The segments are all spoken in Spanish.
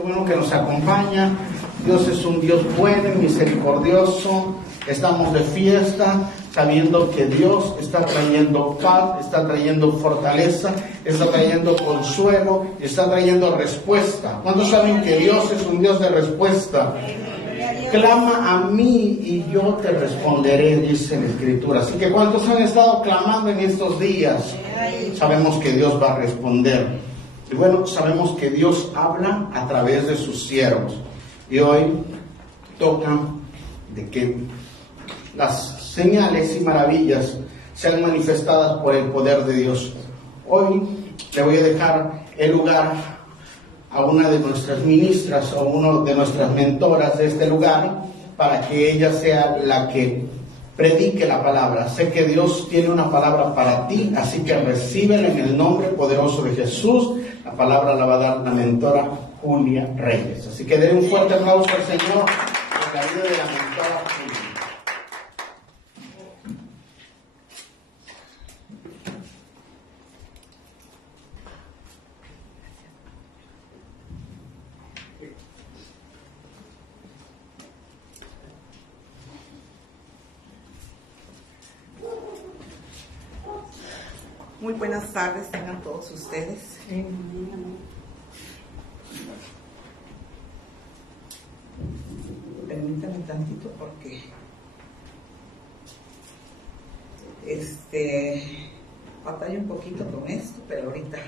Qué bueno que nos acompaña. Dios es un Dios bueno y misericordioso. Estamos de fiesta, sabiendo que Dios está trayendo paz, está trayendo fortaleza, está trayendo consuelo, está trayendo respuesta. ¿Cuántos saben que Dios es un Dios de respuesta? Clama a mí y yo te responderé, dice la Escritura. Así que ¿cuántos han estado clamando en estos días? Sabemos que Dios va a responder. Y bueno, sabemos que Dios habla a través de sus siervos. Y hoy toca de que las señales y maravillas sean manifestadas por el poder de Dios. Hoy le voy a dejar el lugar a una de nuestras ministras o una de nuestras mentoras de este lugar para que ella sea la que predique la palabra. Sé que Dios tiene una palabra para ti, así que recíbela en el nombre poderoso de Jesús. La palabra la va a dar la mentora Julia Reyes. Así que den un fuerte aplauso al Señor por la vida de la mentora Julia. Muy buenas tardes tengan todos ustedes. Permítanme tantito porque batallo un poquito con esto, pero ahorita.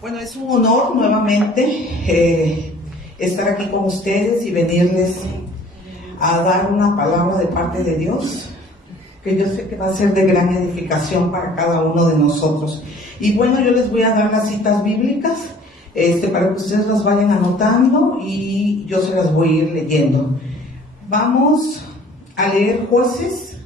Bueno, es un honor nuevamente estar aquí con ustedes y venirles a dar una palabra de parte de Dios, que yo sé que va a ser de gran edificación para cada uno de nosotros. Y bueno, yo les voy a dar las citas bíblicas para que ustedes las vayan anotando y yo se las voy a ir leyendo. Vamos a leer Jueces,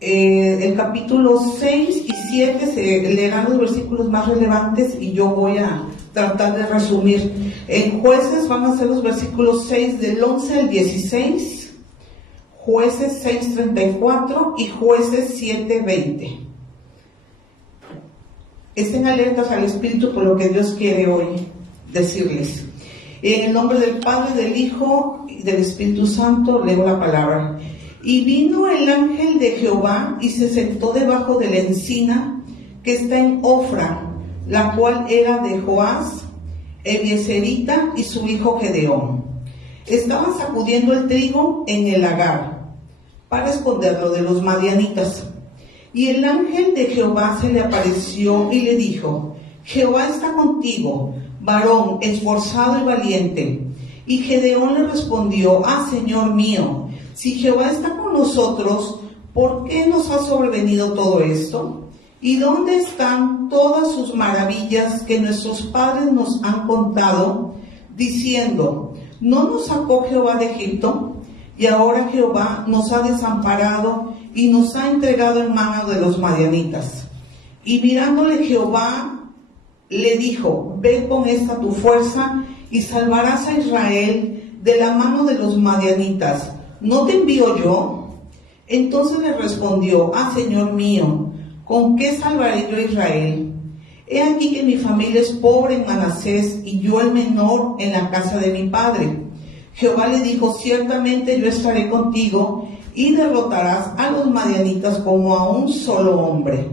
el capítulo 6 y 7, se leerán los versículos más relevantes y yo voy a tratar de resumir. En Jueces van a ser los versículos 6 del 11 al 16, Jueces 6:34 y Jueces 7:20. Estén alertas al Espíritu por lo que Dios quiere hoy decirles. En el nombre del Padre, del Hijo y del Espíritu Santo leo la palabra. Y vino el ángel de Jehová y se sentó debajo de la encina que está en Ofra, la cual era de Joás, Eliezerita y su hijo Gedeón. Estaban sacudiendo el trigo en el lagar para esconderlo de los madianitas. Y el ángel de Jehová se le apareció y le dijo: Jehová está contigo, varón esforzado y valiente. Y Gedeón le respondió: Señor mío, si Jehová está con nosotros, ¿por qué nos ha sobrevenido todo esto? ¿Y dónde están todas sus maravillas que nuestros padres nos han contado, diciendo: ¿no nos sacó Jehová de Egipto? Y ahora Jehová nos ha desamparado y nos ha entregado en mano de los madianitas. Y mirándole Jehová, le dijo: ve con esta tu fuerza y salvarás a Israel de la mano de los madianitas. ¿No te envío yo? Entonces le respondió: Señor mío, ¿con qué salvaré yo a Israel? He aquí que mi familia es pobre en Manasés y yo el menor en la casa de mi padre. Jehová le dijo: ciertamente yo estaré contigo y derrotarás a los madianitas como a un solo hombre.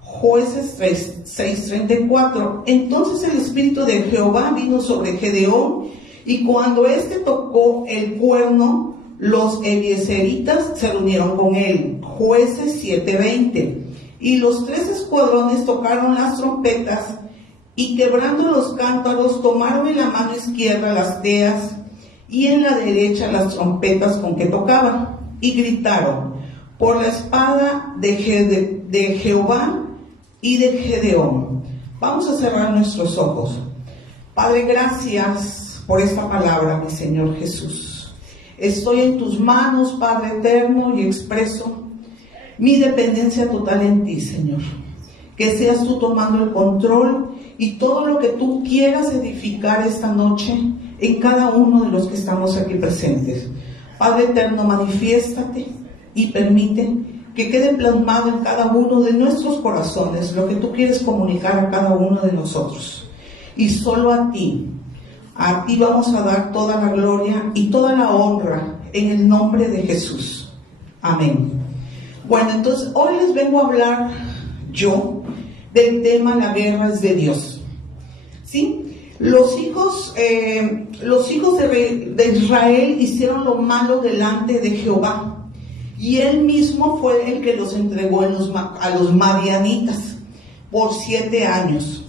Jueces 6:34. Entonces el Espíritu de Jehová vino sobre Gedeón, y cuando éste tocó el cuerno, los eliezeritas se reunieron con él. Jueces 7:20. Y los 3 escuadrones tocaron las trompetas, y quebrando los cántaros, tomaron en la mano izquierda las teas, y en la derecha las trompetas con que tocaban, y gritaron: por la espada de Jehová y de Gedeón. Vamos a cerrar nuestros ojos. Padre, gracias por esta palabra, mi Señor Jesús. Estoy en tus manos, Padre eterno, y expreso mi dependencia total en ti, Señor. Que seas tú tomando el control y todo lo que tú quieras edificar esta noche en cada uno de los que estamos aquí presentes. Padre eterno, manifiéstate y permite que quede plasmado en cada uno de nuestros corazones lo que tú quieres comunicar a cada uno de nosotros. Y solo a ti vamos a dar toda la gloria y toda la honra en el nombre de Jesús. Amén. Bueno, entonces hoy les vengo a hablar yo del tema La guerra es de Dios. ¿Sí? Los hijos de Israel hicieron lo malo delante de Jehová, y él mismo fue el que los entregó a los madianitas por 7 años.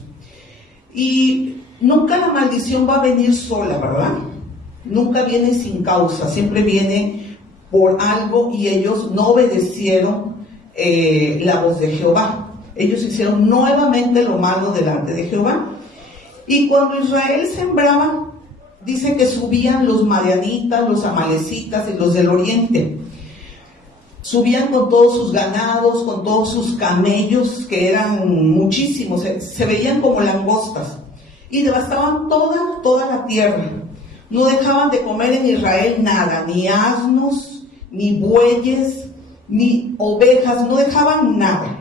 Y nunca la maldición va a venir sola, ¿verdad? Nunca viene sin causa, siempre viene por algo, y ellos no obedecieron la voz de Jehová. Ellos hicieron nuevamente lo malo delante de Jehová. Y cuando Israel sembraba, dice que subían los madianitas, los amalecitas y los del oriente. Subían con todos sus ganados, con todos sus camellos, que eran muchísimos, se veían como langostas, y devastaban toda la tierra. No dejaban de comer en Israel nada, ni asnos, ni bueyes, ni ovejas, no dejaban nada.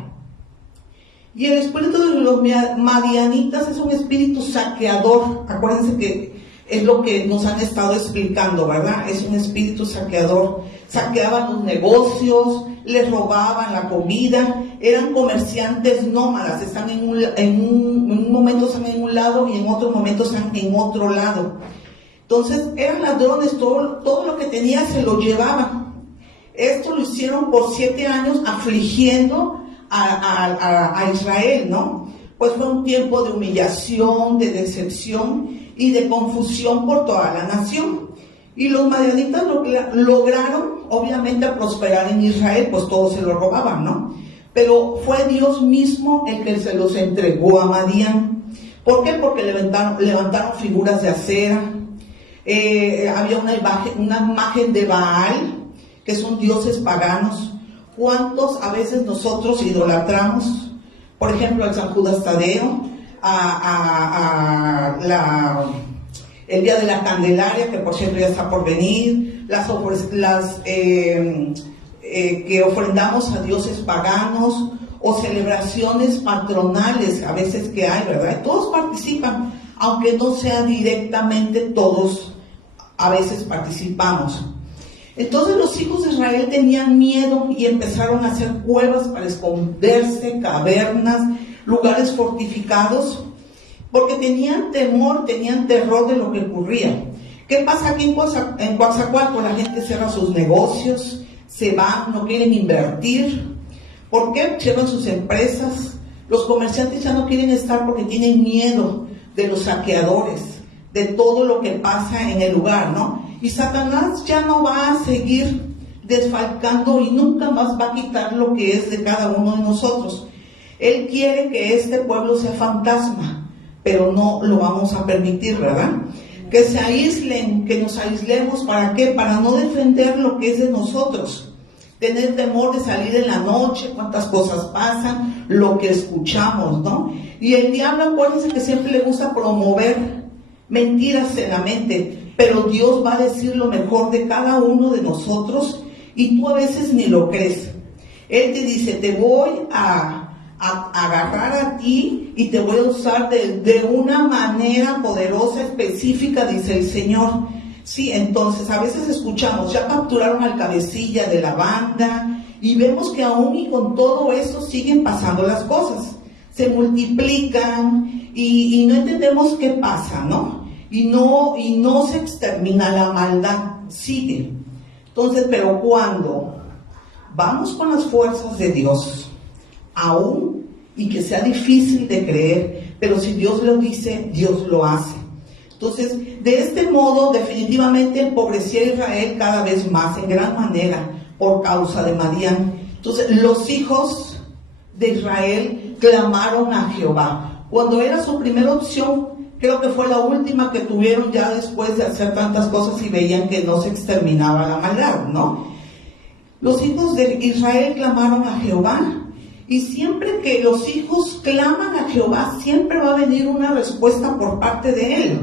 Y el espíritu de los madianitas es un espíritu saqueador. Acuérdense que es lo que nos han estado explicando, ¿verdad? Es un espíritu saqueador. Saqueaban los negocios, les robaban la comida, eran comerciantes nómadas, están en un momento están en un lado y en otro momento están en otro lado. Entonces eran ladrones, todo lo que tenía se lo llevaban. Esto lo hicieron por 7 años, afligiendo a Israel, ¿no? Pues fue un tiempo de humillación, de decepción y de confusión por toda la nación. Y los madianitas lograron, obviamente, prosperar en Israel, pues todos se lo robaban, ¿no? Pero fue Dios mismo el que se los entregó a Madián. ¿Por qué? Porque levantaron figuras de acera. Había una imagen de Baal, que son dioses paganos. ¿Cuántos a veces nosotros idolatramos? Por ejemplo, al San Judas Tadeo, el día de la Candelaria, que por cierto ya está por venir, que ofrendamos a dioses paganos, o celebraciones patronales a veces que hay, ¿verdad? Todos participan, aunque no sea directamente, todos a veces participamos. Entonces los hijos de Israel tenían miedo y empezaron a hacer cuevas para esconderse, cavernas, lugares fortificados, porque tenían temor, tenían terror de lo que ocurría. ¿Qué pasa aquí en Coatzacoalcos? La gente cierra sus negocios, se van, no quieren invertir. ¿Por qué? Cierran sus empresas. Los comerciantes ya no quieren estar porque tienen miedo de los saqueadores, de todo lo que pasa en el lugar, ¿no? Y Satanás ya no va a seguir desfalcando y nunca más va a quitar lo que es de cada uno de nosotros. Él quiere que este pueblo sea fantasma, pero no lo vamos a permitir, ¿verdad? Que se aíslen, que nos aislemos. ¿Para qué? Para no defender lo que es de nosotros. Tener temor de salir en la noche, cuántas cosas pasan, lo que escuchamos, ¿no? Y el diablo, acuérdense que siempre le gusta promover mentiras en la mente, pero Dios va a decir lo mejor de cada uno de nosotros y tú a veces ni lo crees. Él te dice, te voy a agarrar a ti y te voy a usar de una manera poderosa, específica, dice el Señor. Sí, entonces a veces escuchamos, ya capturaron al cabecilla de la banda, y vemos que aún y con todo eso siguen pasando las cosas, se multiplican y no entendemos qué pasa, ¿no? Y no se extermina la maldad, sigue. Entonces, pero cuando vamos con las fuerzas de Dios, aún y que sea difícil de creer, pero si Dios lo dice, Dios lo hace. Entonces, de este modo, definitivamente empobrecía a Israel cada vez más, en gran manera, por causa de Madián. Entonces, los hijos de Israel clamaron a Jehová. Cuando era su primera opción, creo que fue la última que tuvieron ya después de hacer tantas cosas y veían que no se exterminaba la maldad, ¿no? Los hijos de Israel clamaron a Jehová, y siempre que los hijos claman a Jehová, siempre va a venir una respuesta por parte de Él.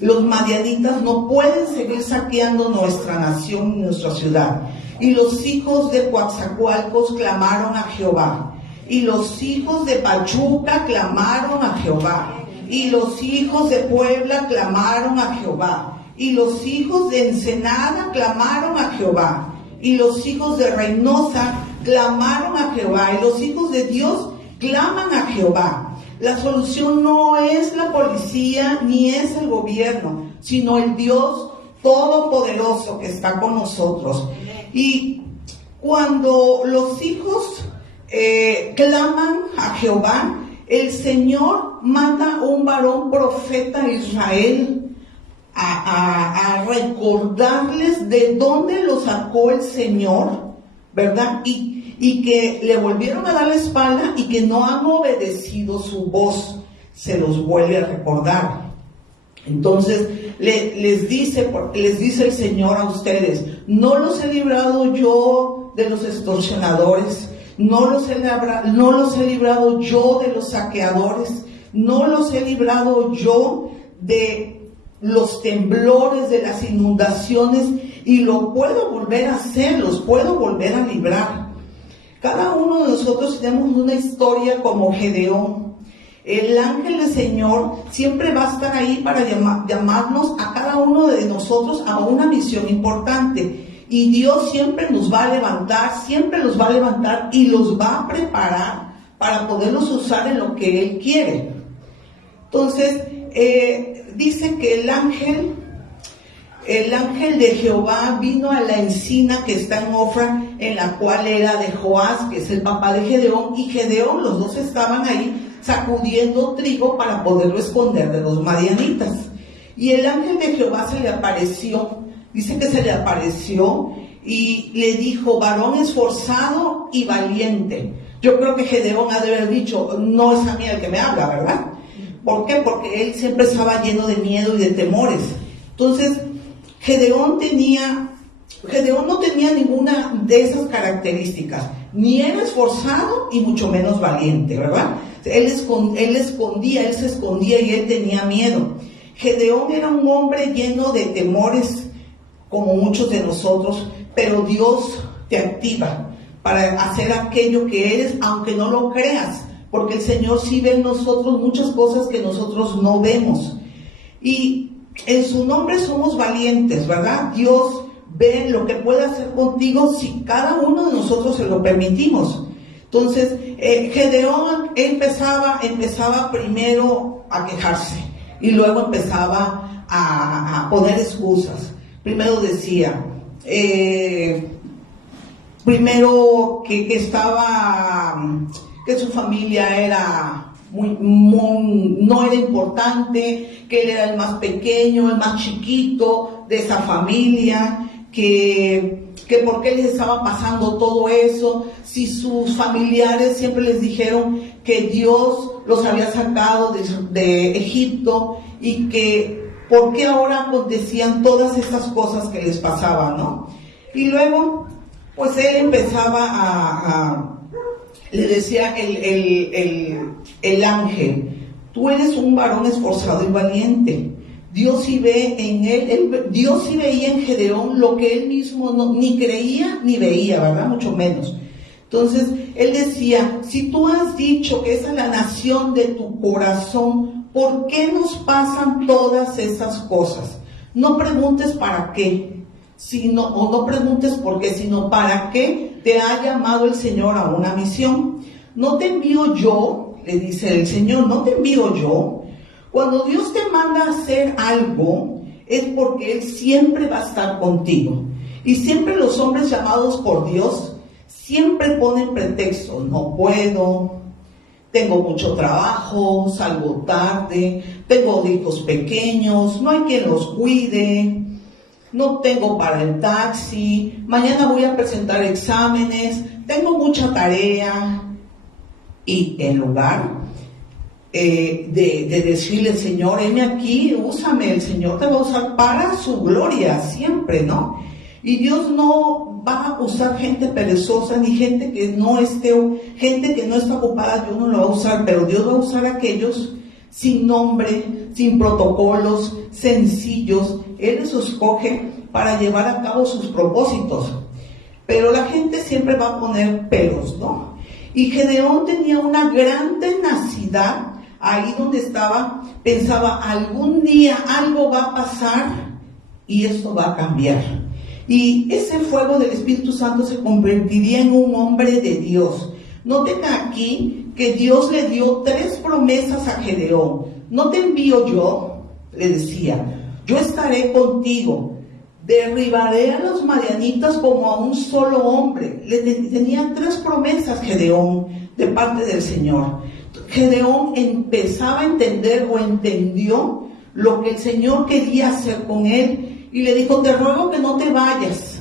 Los madianitas no pueden seguir saqueando nuestra nación y nuestra ciudad. Y los hijos de Coatzacoalcos clamaron a Jehová. Y los hijos de Pachuca clamaron a Jehová. Y los hijos de Puebla clamaron a Jehová. Y los hijos de Ensenada clamaron a Jehová. Y los hijos de Reynosa clamaron a Jehová. Y los hijos de Dios claman a Jehová. La solución no es la policía ni es el gobierno, sino el Dios todopoderoso que está con nosotros. Y cuando los hijos claman a Jehová, el Señor manda un varón profeta a Israel a recordarles de dónde lo sacó el Señor, ¿verdad? Y que le volvieron a dar la espalda y que no han obedecido su voz. Se los vuelve a recordar. Entonces les dice el Señor a ustedes: no los he librado yo de los extorsionadores, no los he librado yo de los saqueadores, no los he librado yo de los temblores, de las inundaciones, y lo puedo volver a hacer, los puedo volver a librar. Cada uno de nosotros tenemos una historia como Gedeón. El ángel del Señor siempre va a estar ahí para llamarnos a cada uno de nosotros a una misión importante. Y Dios siempre nos va a levantar, siempre los va a levantar y los va a preparar para poderlos usar en lo que Él quiere. Entonces, dice que el ángel de Jehová vino a la encina que está en Ofra, en la cual era de Joás, que es el papá de Gedeón, y Gedeón, los dos estaban ahí sacudiendo trigo para poderlo esconder de los madianitas. Y el ángel de Jehová se le apareció, dice que se le apareció y le dijo: varón esforzado y valiente. Yo creo que Gedeón ha de haber dicho: no es a mí el que me habla, ¿verdad? ¿Por qué? Porque él siempre estaba lleno de miedo y de temores. Entonces, Gedeón no tenía ninguna de esas características, ni era esforzado y mucho menos valiente, ¿verdad? Él se escondía y él tenía miedo. Gedeón era un hombre lleno de temores, como muchos de nosotros, pero Dios te activa para hacer aquello que eres, aunque no lo creas, porque el Señor sí ve en nosotros muchas cosas que nosotros no vemos. Y en su nombre somos valientes, ¿verdad? Dios ve lo que puede hacer contigo si cada uno de nosotros se lo permitimos. Entonces, Gedeón empezaba primero a quejarse y luego empezaba a poner excusas. Primero decía, que su familia era no era importante, que él era el más pequeño, el más chiquito de esa familia, que por qué les estaba pasando todo eso, si sus familiares siempre les dijeron que Dios los había sacado de Egipto, y que por qué ahora acontecían todas estas cosas que les pasaban, ¿no? Y luego, pues él empezaba le decía el ángel: tú eres un varón esforzado y valiente. Dios sí ve en él, Dios sí veía en Gedeón lo que él mismo ni creía ni veía, ¿verdad? Mucho menos. Entonces, él decía: si tú has dicho que esa es la nación de tu corazón, ¿por qué nos pasan todas esas cosas? No preguntes para qué, no preguntes por qué, sino para qué te ha llamado el Señor a una misión. No te envío yo, le dice el Señor, no te envío yo. Cuando Dios te manda a hacer algo, es porque Él siempre va a estar contigo. Y siempre los hombres llamados por Dios siempre ponen pretextos: no puedo, tengo mucho trabajo, salgo tarde, tengo hijos pequeños, no hay quien los cuide, no tengo para el taxi, mañana voy a presentar exámenes, tengo mucha tarea. Y en lugar de decirle: Señor, heme aquí, úsame, el Señor te va a usar para su gloria siempre, ¿no? Y Dios no va a usar gente perezosa, ni gente que no está ocupada. Dios no lo va a usar, pero Dios va a usar a aquellos sin nombre, sin protocolos, sencillos. Él los escoge para llevar a cabo sus propósitos. pero la gente siempre va a poner peros, ¿no? Y Gedeón tenía una gran tenacidad ahí donde estaba, pensaba, algún día algo va a pasar y esto va a cambiar. Y ese fuego del Espíritu Santo se convertiría en un hombre de Dios. Noten aquí que Dios le dio 3 promesas a Gedeón. No te envío yo, le decía, yo estaré contigo, derribaré a los madianitas como a un solo hombre. Tenía 3 promesas Gedeón de parte del Señor. Gedeón empezaba a entender o entendió lo que el Señor quería hacer con él y le dijo, te ruego que no te vayas,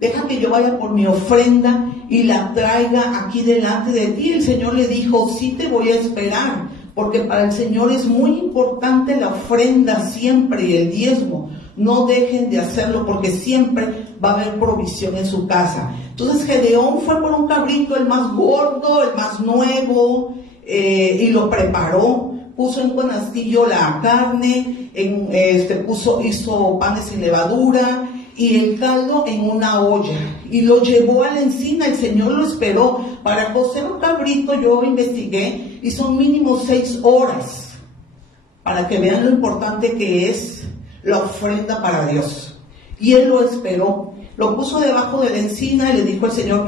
deja que yo vaya por mi ofrenda y la traiga aquí delante de ti. El Señor le dijo, sí te voy a esperar, porque para el Señor es muy importante la ofrenda siempre y el diezmo. No dejen de hacerlo porque siempre va a haber provisión en su casa. Entonces Gedeón fue por un cabrito, el más gordo, el más nuevo, y lo preparó. Puso en canastillo la carne, hizo panes sin levadura y el caldo en una olla y lo llevó a la encina. El Señor lo esperó. Para cocer un cabrito, yo investigué, y son mínimo 6 horas para que vean lo importante que es la ofrenda para Dios. Y él lo esperó, lo puso debajo de la encina y le dijo al Señor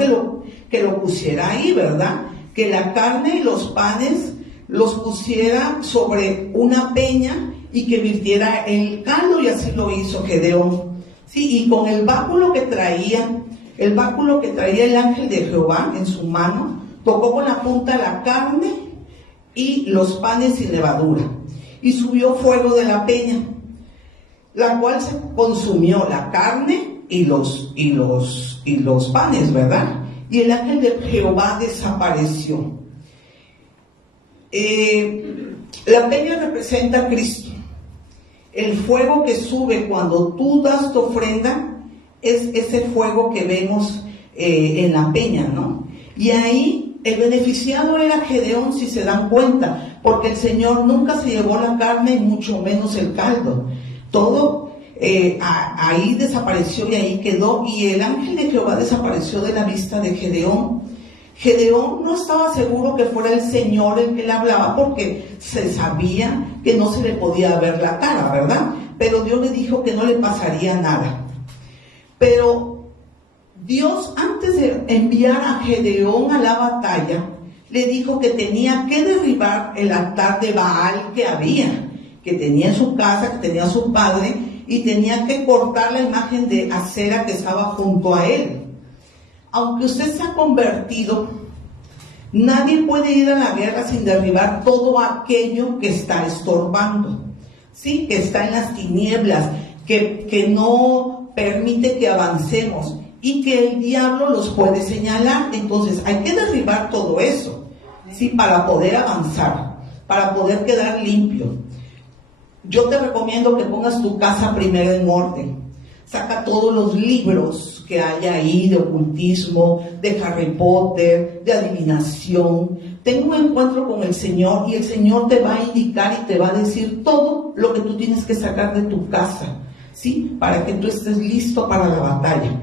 que lo pusiera ahí, ¿verdad? Que la carne y los panes los pusiera sobre una peña y que virtiera el caldo, y así lo hizo Gedeón. Sí, y con el báculo que traía el ángel de Jehová en su mano, tocó con la punta la carne y los panes sin levadura, y subió fuego de la peña, la cual se consumió la carne y los panes, ¿verdad? Y el ángel de Jehová desapareció. La peña representa a Cristo. El fuego que sube cuando tú das tu ofrenda es ese fuego que vemos en la peña, ¿no? Y ahí el beneficiado era Gedeón, si se dan cuenta, porque el Señor nunca se llevó la carne y mucho menos el caldo. Todo ahí desapareció y ahí quedó, y el ángel de Jehová desapareció de la vista de Gedeón. Gedeón no estaba seguro que fuera el Señor el que le hablaba, porque se sabía que no se le podía ver la cara, ¿verdad? Pero Dios le dijo que no le pasaría nada. Pero Dios, antes de enviar a Gedeón a la batalla, le dijo que tenía que derribar el altar de Baal que tenía en su casa, que tenía su padre, y tenía que cortar la imagen de Acera que estaba junto a él. Aunque usted se ha convertido, nadie puede ir a la guerra sin derribar todo aquello que está estorbando, ¿sí? Que está en las tinieblas, que no permite que avancemos y que el diablo los puede señalar. Entonces hay que derribar todo eso, ¿sí? Para poder avanzar, para poder quedar limpio. Yo te recomiendo que pongas tu casa primero en orden. Saca todos los libros que hay ahí de ocultismo, de Harry Potter, de adivinación. Ten un encuentro con el Señor y el Señor te va a indicar y te va a decir todo lo que tú tienes que sacar de tu casa, ¿sí? Para que tú estés listo para la batalla.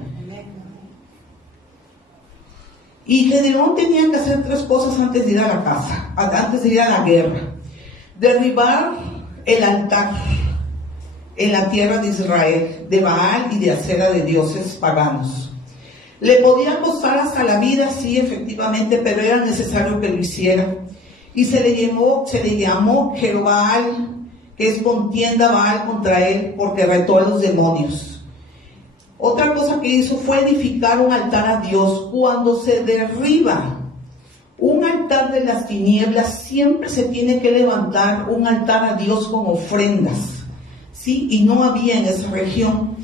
Y Gedeón tenía que hacer 3 cosas antes de ir a la casa, antes de ir a la guerra. Derribar el altar en la tierra de Israel, de Baal y de Acera, de dioses paganos. Le podía costar hasta la vida, sí, efectivamente, pero era necesario que lo hiciera. Y se le llamó Jerobaal, que es contienda Baal contra él, porque retó a los demonios. Otra cosa que hizo fue edificar un altar a Dios. Cuando se derriba un altar de las tinieblas, siempre se tiene que levantar un altar a Dios con ofrendas, ¿sí? Y no había en esa región.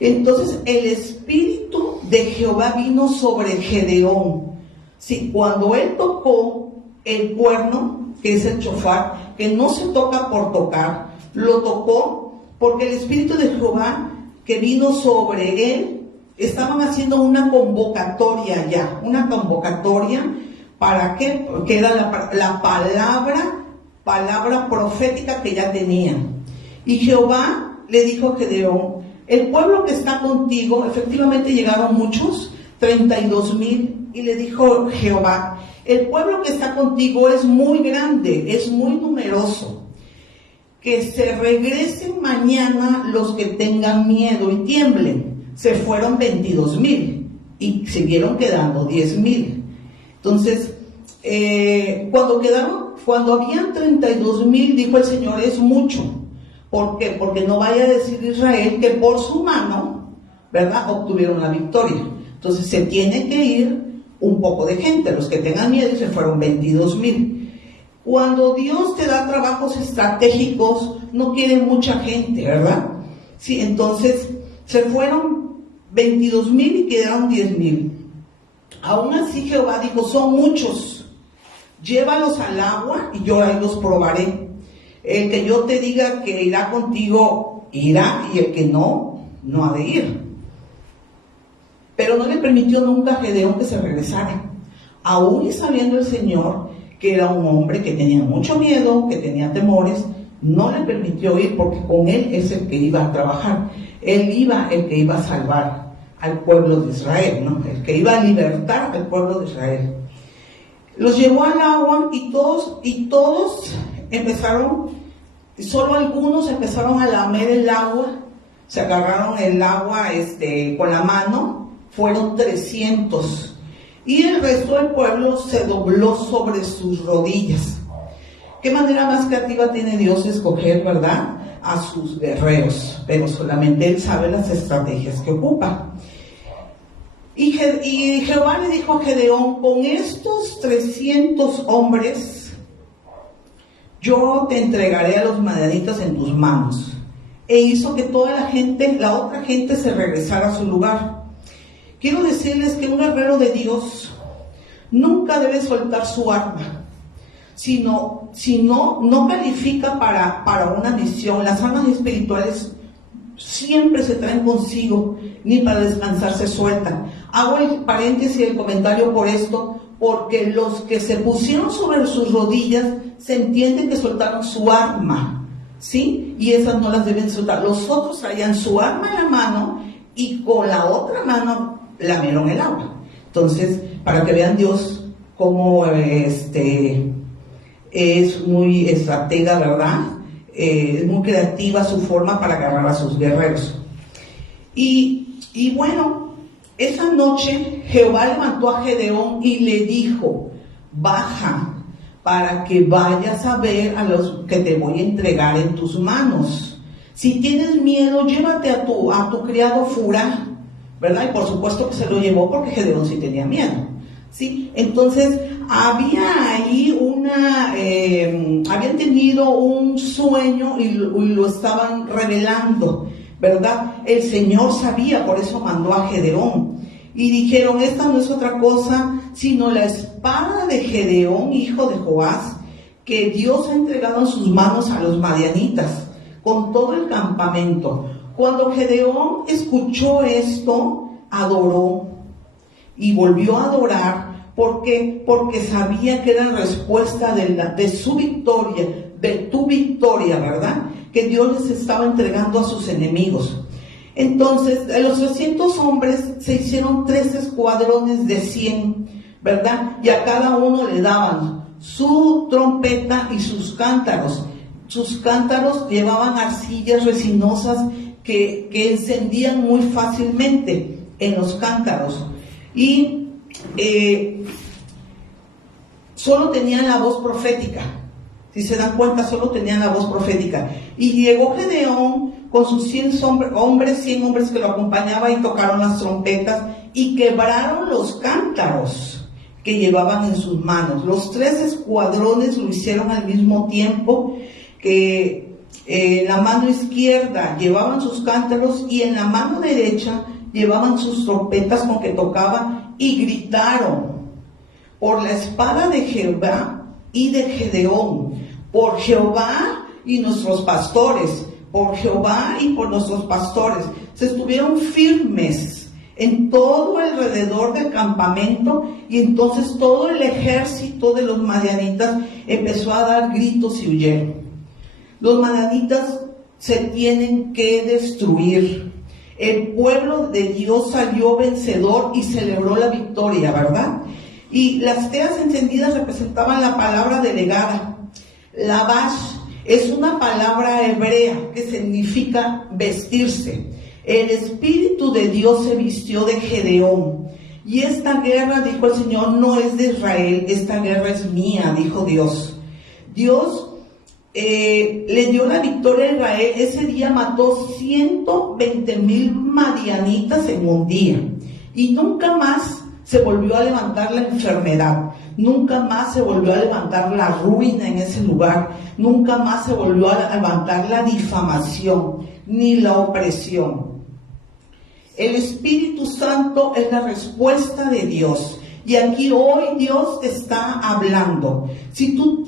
Entonces el Espíritu de Jehová vino sobre Gedeón, ¿sí? Cuando él tocó el cuerno, que es el shofar, que no se toca por tocar, lo tocó porque el Espíritu de Jehová que vino sobre él, estaban haciendo una convocatoria ya, ¿para qué? Porque era la palabra profética que ya tenían. Y Jehová le dijo a Gedeón, el pueblo que está contigo, efectivamente llegaron muchos, 32,000. Y le dijo Jehová: el pueblo que está contigo es muy grande, es muy numeroso. Que se regresen mañana los que tengan miedo y tiemblen. Se fueron 22,000 y siguieron quedando 10,000. Entonces, cuando habían 32,000, dijo el Señor: es mucho. ¿Por qué? Porque no vaya a decir Israel que por su mano, ¿verdad?, obtuvieron la victoria. Entonces se tiene que ir un poco de gente, los que tengan miedo, y se fueron 22,000. Cuando Dios te da trabajos estratégicos, no quiere mucha gente, ¿verdad? Sí, entonces se fueron 22,000 y quedaron 10,000. Aún así Jehová dijo: son muchos, llévalos al agua y yo ahí los probaré. El que yo te diga que irá contigo, irá, y el que no, no ha de ir. Pero no le permitió nunca a Gedeón que se regresara, aún y sabiendo el Señor que era un hombre que tenía mucho miedo, que tenía temores. No le permitió ir, porque con él es el que iba a trabajar. Él iba, el que iba a salvar al pueblo de Israel, ¿no? El que iba a libertar al pueblo de Israel. Los llevó al agua y todos empezaron, solo algunos empezaron a lamer el agua, se agarraron el agua con la mano, fueron 300, y el resto del pueblo se dobló sobre sus rodillas. ¿Qué manera más creativa tiene Dios de escoger, verdad?, a sus guerreros, pero solamente Él sabe las estrategias que ocupa. Y Jehová le dijo a Gedeón: con estos 300 hombres yo te entregaré a los madianitas en tus manos. E hizo que la otra gente se regresara a su lugar. Quiero decirles que un guerrero de Dios nunca debe soltar su arma, si no califica para una misión. Las armas espirituales siempre se traen consigo, ni para descansar se sueltan. Hago el paréntesis y el comentario por esto, porque los que se pusieron sobre sus rodillas se entiende que soltaron su arma, ¿sí? Y esas no las deben soltar. Los otros traían su arma en la mano y con la otra mano lamieron el agua. Entonces, para que vean Dios cómo es muy estratega, ¿verdad? Es muy creativa su forma para agarrar a sus guerreros. Y bueno, esa noche Jehová levantó a Gedeón y le dijo: baja para que vayas a ver a los que te voy a entregar en tus manos. Si tienes miedo, llévate a tu criado Furá, ¿verdad? Y por supuesto que se lo llevó, porque Gedeón sí tenía miedo, ¿sí? Entonces había ahí habían tenido un sueño y lo estaban revelando, ¿verdad? El Señor sabía, por eso mandó a Gedeón. Y dijeron: esta no es otra cosa sino la espada de Gedeón, hijo de Joás, que Dios ha entregado en sus manos a los madianitas, con todo el campamento. Cuando Gedeón escuchó esto, adoró y volvió a adorar. ¿Por qué? Porque sabía que era respuesta de su victoria, de tu victoria, ¿verdad?, que Dios les estaba entregando a sus enemigos. Entonces, de los 300 hombres se hicieron 3 escuadrones de 100, ¿verdad? Y a cada uno le daban su trompeta y sus cántaros. Sus cántaros llevaban arcillas resinosas que encendían muy fácilmente en los cántaros. Y solo tenían la voz profética. Si se dan cuenta, solo tenían la voz profética. Y llegó Gedeón con sus 100 hombres que lo acompañaban, y tocaron las trompetas y quebraron los cántaros que llevaban en sus manos. Los 3 escuadrones lo hicieron al mismo tiempo, que en la mano izquierda llevaban sus cántaros y en la mano derecha llevaban sus trompetas con que tocaban, y gritaron: por la espada de Jehová y de Gedeón, por Jehová y nuestros pastores, por Jehová y por nuestros pastores. Se estuvieron firmes en todo alrededor del campamento, y entonces todo el ejército de los madianitas empezó a dar gritos y huyeron. Los madianitas se tienen que destruir. El pueblo de Dios salió vencedor y celebró la victoria, ¿verdad? Y las teas encendidas representaban la palabra delegada. Lavash es una palabra hebrea que significa vestirse. El Espíritu de Dios se vistió de Gedeón. Y esta guerra, dijo el Señor, no es de Israel, esta guerra es mía, dijo Dios. Dios le dio la victoria a Israel. Ese día mató 120,000 madianitas en un día. Y nunca más se volvió a levantar la enfermedad. Nunca más se volvió a levantar la ruina en ese lugar. Nunca más se volvió a levantar la difamación ni la opresión. El Espíritu Santo es la respuesta de Dios. Y aquí hoy Dios te está hablando. Si tú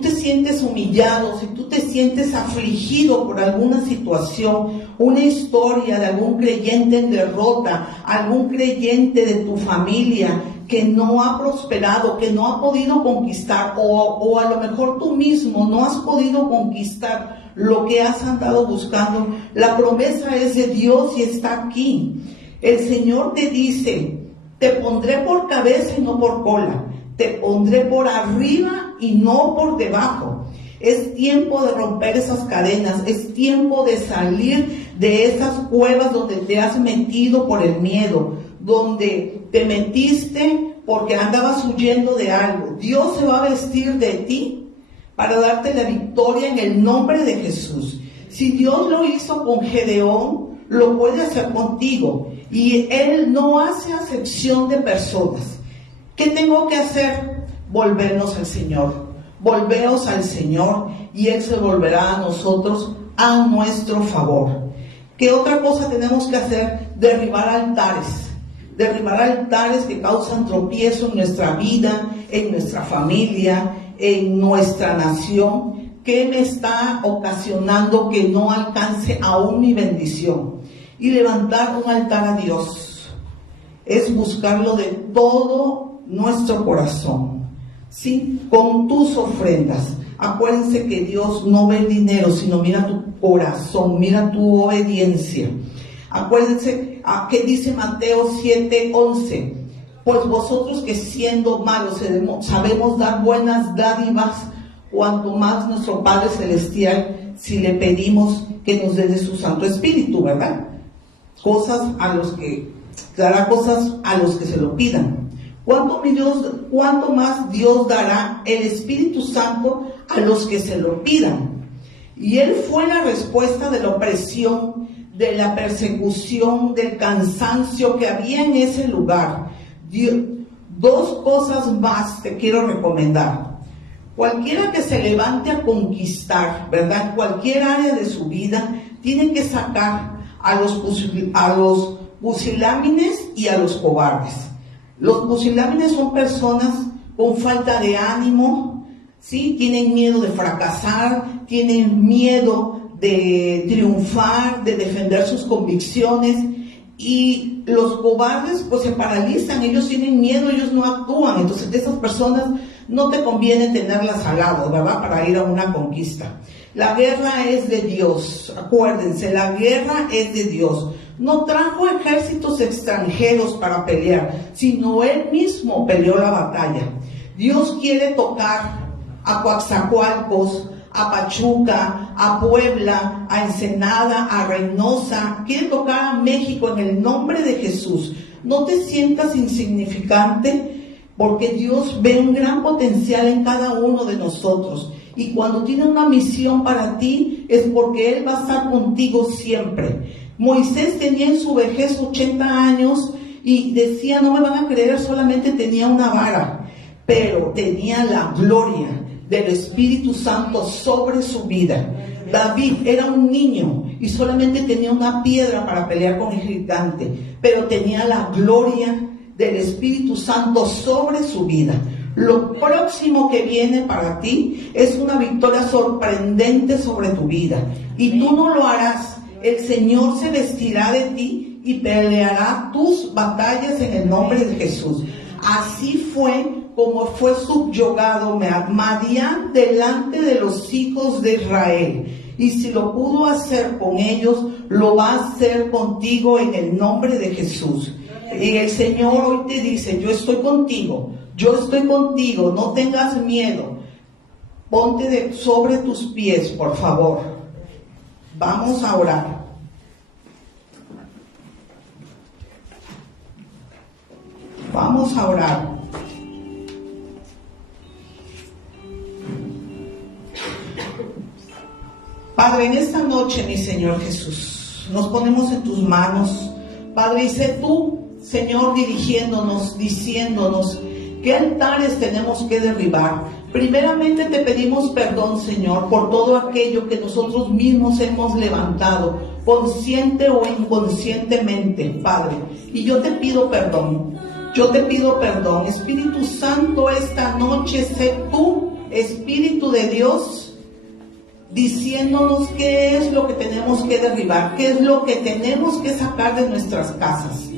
te sientes humillado, si tú te sientes afligido por alguna situación, una historia de algún creyente en derrota, algún creyente de tu familia que no ha prosperado, que no ha podido conquistar, o a lo mejor tú mismo no has podido conquistar lo que has andado buscando, la promesa es de Dios y está aquí. El Señor te dice: te pondré por cabeza y no por cola, te pondré por arriba y no por debajo. Es tiempo de romper esas cadenas, es tiempo de salir de esas cuevas donde te has metido por el miedo, donde te metiste porque andabas huyendo de algo. Dios se va a vestir de ti para darte la victoria en el nombre de Jesús. Si Dios lo hizo con Gedeón, lo puede hacer contigo. Y Él no hace acepción de personas. ¿Qué tengo que hacer? Volvernos al Señor. Volveos al Señor y Él se volverá a nosotros a nuestro favor. ¿Qué otra cosa tenemos que hacer? Derribar altares. Derribar altares que causan tropiezo en nuestra vida, en nuestra familia, en nuestra nación. ¿Qué me está ocasionando que no alcance aún mi bendición? Y levantar un altar a Dios es buscarlo de todo nuestro corazón, ¿sí? Con tus ofrendas. Acuérdense que Dios no ve el dinero, sino mira tu corazón, mira tu obediencia. Acuérdense que dice Mateo 7:11: pues vosotros que siendo malos sabemos dar buenas dádivas, cuanto más nuestro Padre Celestial si le pedimos que nos dé de su Santo Espíritu, ¿verdad? Dará cosas a los que se lo pidan. ¿Cuánto más Dios dará el Espíritu Santo a los que se lo pidan? Y Él fue la respuesta de la opresión, de la persecución, del cansancio que había en ese lugar. Dos cosas más te quiero recomendar. Cualquiera que se levante a conquistar, ¿verdad?, cualquier área de su vida, tiene que sacar a los pusilánimes y a los cobardes. Los pusilánimes son personas con falta de ánimo, ¿sí? Tienen miedo de fracasar, tienen miedo de triunfar, de defender sus convicciones. Y los cobardes pues se paralizan, ellos tienen miedo, ellos no actúan. Entonces de esas personas no te conviene tenerlas al lado, ¿verdad?, para ir a una conquista. La guerra es de Dios, acuérdense, la guerra es de Dios. No trajo ejércitos extranjeros para pelear, sino Él mismo peleó la batalla. Dios quiere tocar a Coatzacoalcos, a Pachuca, a Puebla, a Ensenada, a Reynosa. Quiere tocar a México en el nombre de Jesús. No te sientas insignificante, porque Dios ve un gran potencial en cada uno de nosotros. Y cuando tiene una misión para ti, es porque Él va a estar contigo siempre. Moisés tenía en su vejez 80 años y decía: no me van a creer, solamente tenía una vara, pero tenía la gloria del Espíritu Santo sobre su vida. David era un niño y solamente tenía una piedra para pelear con el gigante, pero tenía la gloria del Espíritu Santo sobre su vida. Lo próximo que viene para ti es una victoria sorprendente sobre tu vida, y tú no lo harás. El Señor se vestirá de ti y peleará tus batallas en el nombre de Jesús. Así fue como fue subyugado Madián delante de los hijos de Israel. Y si lo pudo hacer con ellos, lo va a hacer contigo en el nombre de Jesús. Y el Señor hoy te dice, yo estoy contigo, no tengas miedo. Ponte sobre tus pies, por favor. Vamos a orar. Vamos a orar. Padre, en esta noche, mi Señor Jesús, nos ponemos en tus manos. Padre, y sé tú, Señor, dirigiéndonos, diciéndonos qué altares tenemos que derribar. Primeramente te pedimos perdón, Señor, por todo aquello que nosotros mismos hemos levantado, consciente o inconscientemente, Padre. Y yo te pido perdón. Espíritu Santo, esta noche sé tú, Espíritu de Dios, diciéndonos qué es lo que tenemos que derribar, qué es lo que tenemos que sacar de nuestras casas.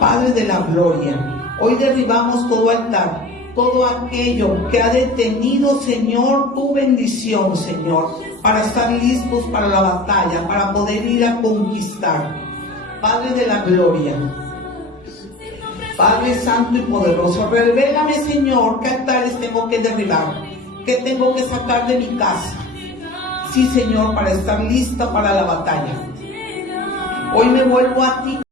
Padre de la gloria, hoy derribamos todo altar, todo aquello que ha detenido, Señor, tu bendición, Señor, para estar listos para la batalla, para poder ir a conquistar. Padre de la gloria, Padre santo y poderoso, revélame, Señor, qué altares tengo que derribar, qué tengo que sacar de mi casa. Sí, Señor, para estar lista para la batalla. Hoy me vuelvo a ti.